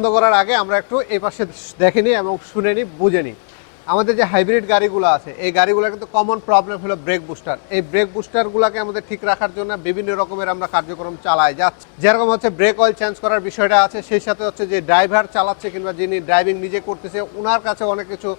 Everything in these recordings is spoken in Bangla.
বন্ধ করার আগে আমরা একটু এই পাশে দেখে নিই এবং শুনে নিই, বুঝে নিই। আমাদের যে হাইব্রিড গাড়িগুলো আছে, এই গাড়িগুলো কিন্তু কমন প্রবলেম হলো ব্রেক বুস্টার এই ব্রেক বুস্টারগুলোকে আমাদের ঠিক রাখার জন্য বিভিন্ন রকমের আমরা কার্যক্রম চালাই। যাচ্ছি যেরকম হচ্ছে ব্রেক অয়েল চেঞ্জ করার বিষয়টা আছে, সেই সাথে হচ্ছে যে ড্রাইভার চালাচ্ছে কিংবা যিনি ড্রাইভিং নিজে করতেছে ওনার কাছে অনেক কিছু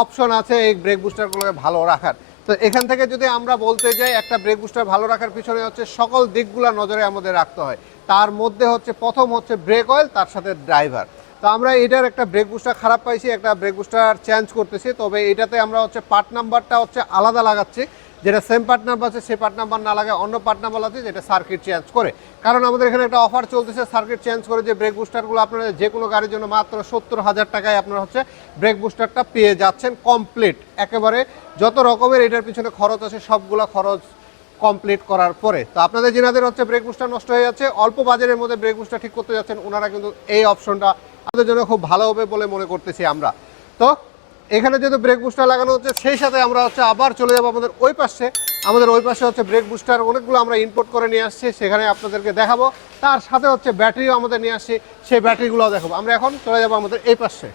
অপশন আছে এই ব্রেক বুস্টারগুলোকে ভালো রাখার। তো এখান থেকে যদি আমরা বলতে যাই, একটা ব্রেক বুস্টার ভালো রাখার পিছনে হচ্ছে সকল দিকগুলো নজরে আমাদের রাখতে হয়। তার মধ্যে হচ্ছে প্রথম হচ্ছে ব্রেক অয়েল তার সাথে ড্রাইভার তো আমরা এটার একটা ব্রেক বুস্টার খারাপ পাইছি, একটা ব্রেক বুস্টার চেঞ্জ করতেছি। তবে এটাতে আমরা হচ্ছে পার্ট নাম্বারটা হচ্ছে আলাদা লাগাচ্ছি। যেটা সেম পার্ট নাম্বার আছে, সেই পার্ট নাম্বার না লাগে অন্য পার্ট নাম্বার আছে যেটা সার্কিট চেঞ্জ করে। কারণ আমাদের এখানে একটা অফার চলতেছে সার্কিট চেঞ্জ করে যে ব্রেক বুস্টারগুলো আপনারা যে কোনো গাড়ির জন্য মাত্র সত্তর হাজার টাকায় আপনারা হচ্ছে ব্রেক বুস্টারটা পেয়ে যাচ্ছেন কমপ্লিট একেবারে যত রকমের এটার পিছনে খরচ আছে, সবগুলো খরচ কমপ্লিট করার পরে। তো আপনাদের যেনাদের হচ্ছে ব্রেক বুস্টার নষ্ট হয়ে যাচ্ছে, অল্প বাজারের মধ্যে ব্রেক বুস্টার ঠিক করতে যাচ্ছেন, ওনারা কিন্তু এই অপশনটা আমাদের জন্য খুব ভালো হবে বলে মনে করতেছি আমরা। তো এখানে যেহেতু ব্রেক বুস্টার লাগানো হচ্ছে, সেই সাথে আমরা হচ্ছে আবার চলে যাব আমাদের ওই পাশে। আমাদের ওই পাশে হচ্ছে ব্রেক বুস্টার অনেকগুলো আমরা ইম্পোর্ট করে নিয়ে আসছি, সেখানে আপনাদেরকে দেখাবো। তার সাথে হচ্ছে ব্যাটারিও আমাদের নিয়ে আসছি, সেই ব্যাটারিগুলোও দেখাবো। আমরা এখন চলে যাব আমাদের এই পাশে।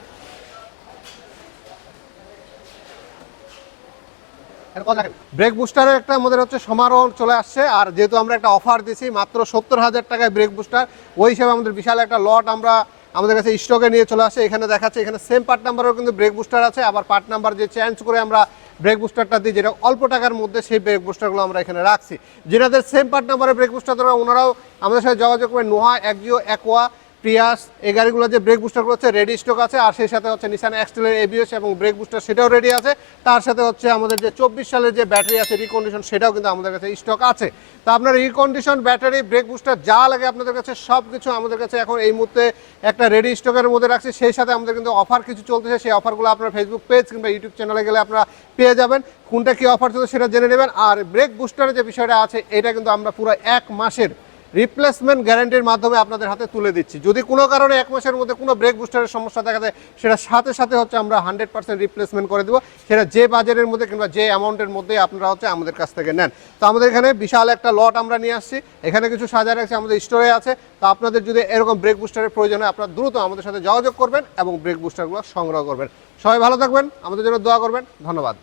ব্রেক বুস্টারের একটা আমাদের হচ্ছে সমারোহ চলে আসছে, আর যেহেতু আমরা একটা অফার দিছি, মাত্র সত্তর হাজার টাকায় ব্রেক বুস্টার ওই হিসাবে আমাদের বিশাল একটা লট আমরা আমাদের কাছে স্টকে নিয়ে চলে আসে। এখানে দেখাচ্ছে, এখানে সেম পার্ট নাম্বারও কিন্তু ব্রেক বুস্টার আছে। আবার পার্ট নাম্বার যে চেঞ্জ করে আমরা ব্রেক বুস্টারটা দিই, যেটা অল্প টাকার মধ্যে সেই ব্রেক বুস্টারগুলো আমরা এখানে রাখছি। যেনাদের সেম পার্ট নাম্বারের ব্রেক বুস্টার ওনারাও আমাদের সাথে যোগাযোগ করে, নোহা একজিও একোয়া প্রিয়াস এই গাড়িগুলো যে ব্রেক বুস্টারগুলো হচ্ছে রেডি স্টক আছে, আর সেই সাথে হচ্ছে নিসান এক্সটেলের এবিএস এবং ব্রেক বুস্টার সেটাও রেডি আছে। তার সাথে হচ্ছে আমাদের যে চব্বিশ সালের যে ব্যাটারি আছে রিকন্ডিশন সেটাও কিন্তু আমাদের কাছে স্টক আছে। তো আপনার রিকন্ডিশন ব্যাটারি ব্রেক বুস্টার যা লাগে আপনাদের কাছে সব কিছু আমাদের কাছে এখন এই মুহূর্তে একটা রেডি স্টকের মধ্যে রাখছি। সেই সাথে আমাদের কিন্তু অফার কিছু চলতেছে, সেই অফারগুলো আপনার ফেসবুক পেজ কিংবা ইউটিউব চ্যানেলে গেলে আপনারা পেয়ে যাবেন। কোনটা কী অফার চলছে সেটা জেনে নেবেন। আর ব্রেক বুস্টারের যে বিষয়টা আছে, এটা কিন্তু আমরা পুরো এক মাসের রিপ্লেসমেন্ট গ্যারান্টির মাধ্যমে আপনাদের হাতে তুলে দিচ্ছি। যদি কোনো কারণে এক মাসের মধ্যে কোনো ব্রেক বুস্টারের সমস্যা দেখা যায় সেটা সাথে সাথে হচ্ছে আমরা হান্ড্রেড পার্সেন্ট রিপ্লেসমেন্ট করে দেবো। সেটা যে বাজারের মধ্যে কিংবা যে অ্যামাউন্টের মধ্যে আপনারা হচ্ছে আমাদের কাছ থেকে নেন। তো আমাদের এখানে বিশাল একটা লট আমরা নিয়ে আসছি। এখানে কিছু সাজা রাখছি, আমাদের স্টোরে আছে। তো আপনাদের যদি এরকম ব্রেক বুস্টারের প্রয়োজন হয়, আপনারা দ্রুত আমাদের সাথে যোগাযোগ করবেন এবং ব্রেক বুস্টারগুলো সংগ্রহ করবেন। সবাই ভালো থাকবেন, আমাদের জন্য দোয়া করবেন। ধন্যবাদ।